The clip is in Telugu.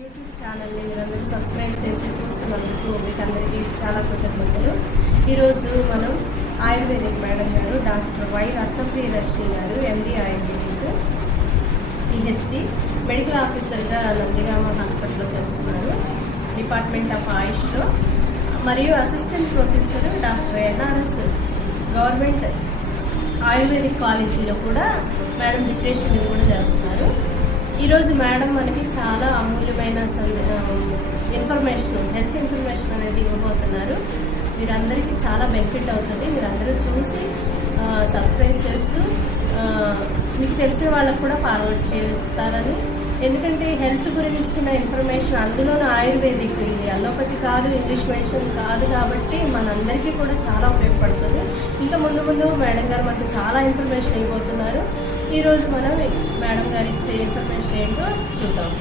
యూట్యూబ్ ఛానల్ని మీరందరూ సబ్స్క్రైబ్ చేసి చూస్తున్నందుకు మీకు అందరికీ చాలా కృతజ్ఞతలు. ఈరోజు మనం ఆయుర్వేదిక్ మేడం గారు డాక్టర్ వై రత్నప్రియదర్శిని గారు ఎండి ఆయుర్వేదిక్ పిహెచ్డి మెడికల్ ఆఫీసర్గా నందిగామ హాస్పిటల్లో చేస్తున్నారు, డిపార్ట్మెంట్ ఆఫ్ ఆయుష్లో. మరియు assistant professor doctor NRS government Ayurvedic కాలేజీలో కూడా మేడం డిప్రెషన్ కూడా చేస్తున్నారు. ఈరోజు మేడం మనకి చాలా అమూల్యమైన ఇన్ఫర్మేషన్, హెల్త్ ఇన్ఫర్మేషన్ అనేది ఇవ్వబోతున్నారు. మీరందరికీ చాలా బెనిఫిట్ అవుతుంది. మీరందరూ చూసి సబ్స్క్రైబ్ చేస్తూ మీకు తెలిసిన వాళ్ళకు కూడా ఫార్వర్డ్ చేస్తారని. ఎందుకంటే హెల్త్ గురించిన ఇన్ఫర్మేషన్, అందులోనూ ఆయుర్వేదిక్, ఇది అలోపతి కాదు, ఇంగ్లీష్ మెడిసిన్ కాదు, కాబట్టి మనందరికీ కూడా చాలా ఉపయోగపడుతుంది. ఇంకా ముందు ముందు మేడం గారు మనకు చాలా ఇన్ఫర్మేషన్ ఇవ్వబోతున్నారు. ఈరోజు మనం మేడం గారు ఇచ్చే ఇన్ఫర్మేషన్ ఏంటో చూద్దాం.